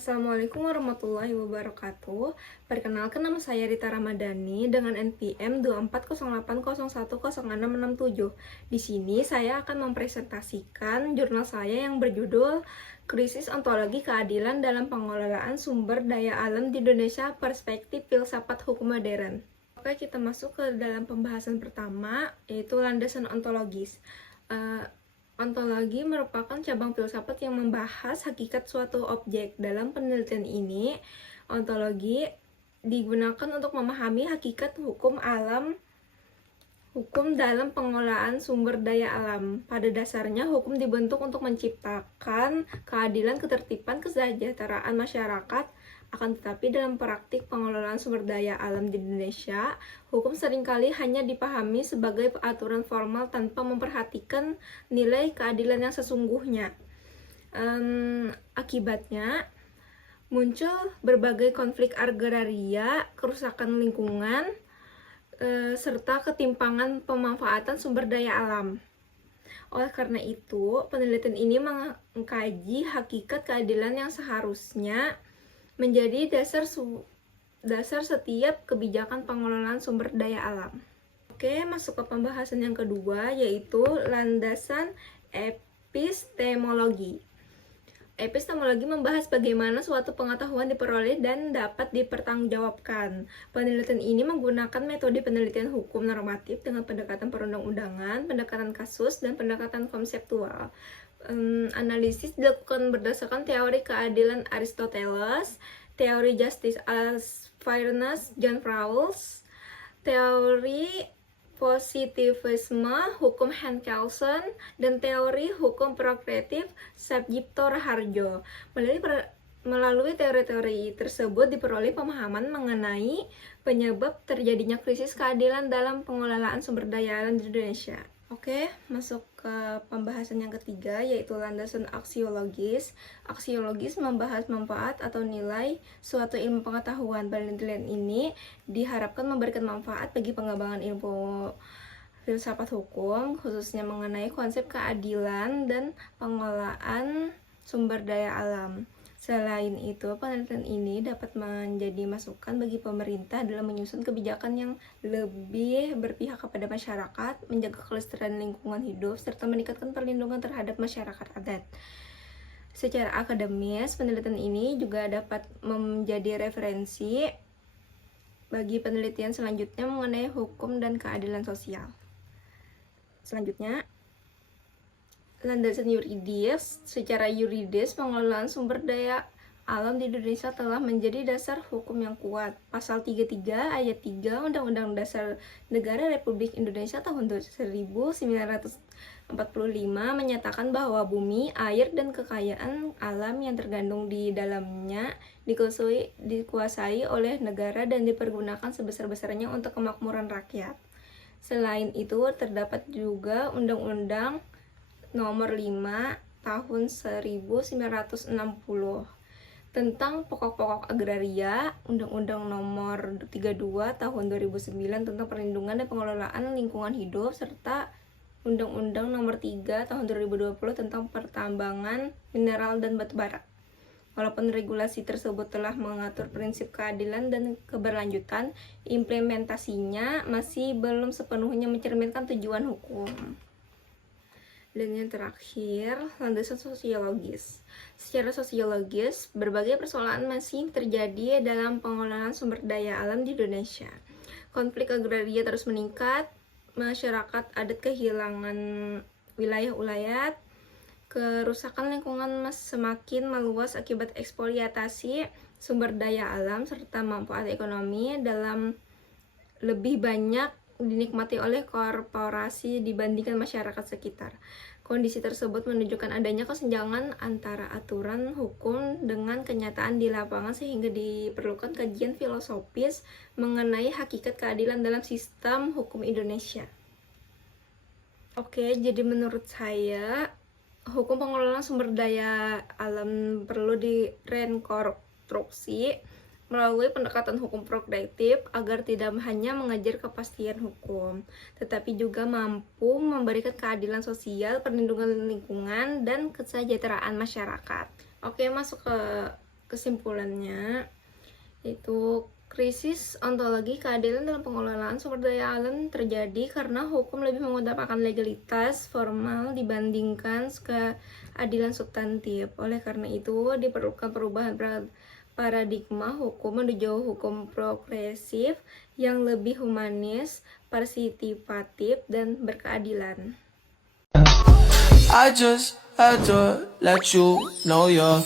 Assalamualaikum warahmatullahi wabarakatuh. Perkenalkan, nama saya Rita Ramadhani dengan NPM 2408010667. Di sini saya akan mempresentasikan jurnal saya yang berjudul Krisis Ontologi Keadilan dalam Pengelolaan Sumber Daya Alam di Indonesia, Perspektif Filsafat Hukum Modern. Oke, kita masuk ke dalam pembahasan pertama, yaitu landasan ontologis. Ontologi merupakan cabang filsafat yang membahas hakikat suatu objek. Dalam penelitian ini, ontologi digunakan untuk memahami hakikat hukum dalam pengelolaan sumber daya alam. Pada dasarnya, hukum dibentuk untuk menciptakan keadilan, ketertiban, kesejahteraan masyarakat. Akan tetapi dalam praktik pengelolaan sumber daya alam di Indonesia, hukum seringkali hanya dipahami sebagai aturan formal tanpa memperhatikan nilai keadilan yang sesungguhnya. Akibatnya, muncul berbagai konflik agraria, kerusakan lingkungan, serta ketimpangan pemanfaatan sumber daya alam. Oleh karena itu, penelitian ini mengkaji hakikat keadilan yang seharusnya menjadi dasar setiap kebijakan pengelolaan sumber daya alam. Oke, masuk ke pembahasan yang kedua, yaitu landasan epistemologi. Epistemologi membahas bagaimana suatu pengetahuan diperoleh dan dapat dipertanggungjawabkan. Penelitian ini menggunakan metode penelitian hukum normatif dengan pendekatan perundang-undangan, pendekatan kasus, dan pendekatan konseptual. Analisis dilakukan berdasarkan teori keadilan Aristoteles, teori justice as fairness John Rawls, teori positivisme hukum Hans Kelsen, dan teori hukum progresif Sucipto Raharjo. Melalui teori-teori tersebut diperoleh pemahaman mengenai penyebab terjadinya krisis keadilan dalam pengelolaan sumber daya alam di Indonesia. Oke, masuk ke pembahasan yang ketiga, yaitu landasan aksiologis. Aksiologis membahas manfaat atau nilai suatu ilmu pengetahuan. Penelitian ini diharapkan memberikan manfaat bagi pengembangan ilmu filsafat hukum, khususnya mengenai konsep keadilan dan pengelolaan sumber daya alam. Selain itu, penelitian ini dapat menjadi masukan bagi pemerintah dalam menyusun kebijakan yang lebih berpihak kepada masyarakat, menjaga kelestarian lingkungan hidup, serta meningkatkan perlindungan terhadap masyarakat adat. Secara akademis, penelitian ini juga dapat menjadi referensi bagi penelitian selanjutnya mengenai hukum dan keadilan sosial. Selanjutnya, landasan yuridis. Secara yuridis, pengelolaan sumber daya alam di Indonesia telah menjadi dasar hukum yang kuat. Pasal 33 ayat 3 Undang-Undang Dasar Negara Republik Indonesia tahun 1945 menyatakan bahwa bumi, air, dan kekayaan alam yang tergandung di dalamnya dikuasai oleh negara dan dipergunakan sebesar-besarnya untuk kemakmuran rakyat. Selain itu, terdapat juga Undang-Undang Nomor 5 Tahun 1960 tentang pokok-pokok agraria, Undang-Undang Nomor 32 Tahun 2009 tentang perlindungan dan pengelolaan lingkungan hidup, serta Undang-Undang Nomor 3 Tahun 2020 tentang pertambangan mineral dan batu bara. Walaupun regulasi tersebut telah mengatur prinsip keadilan dan keberlanjutan, implementasinya masih belum sepenuhnya mencerminkan tujuan hukum. Dan yang terakhir, landasan sosiologis. Secara sosiologis, berbagai persoalan masih terjadi dalam pengelolaan sumber daya alam di Indonesia. Konflik agraria terus meningkat, masyarakat adat kehilangan wilayah ulayat, kerusakan lingkungan semakin meluas akibat eksploitasi sumber daya alam, serta manfaat ekonomi dalam lebih banyak dinikmati oleh korporasi dibandingkan masyarakat sekitar. Kondisi tersebut menunjukkan adanya kesenjangan antara aturan hukum dengan kenyataan di lapangan, sehingga diperlukan kajian filosofis mengenai hakikat keadilan dalam sistem hukum Indonesia. Oke, jadi menurut saya hukum pengelolaan sumber daya alam perlu direkonstruksi melalui pendekatan hukum progresif agar tidak hanya mengejar kepastian hukum, tetapi juga mampu memberikan keadilan sosial, perlindungan lingkungan, dan kesejahteraan masyarakat. Oke, masuk ke kesimpulannya itu krisis ontologi keadilan dalam pengelolaan sumber daya alam terjadi karena hukum lebih mengutamakan legalitas formal dibandingkan keadilan substantif. Oleh karena itu, diperlukan perubahan paradigma hukum menuju hukum progresif yang lebih humanis, partisipatif, dan berkeadilan. I just had to let you know you're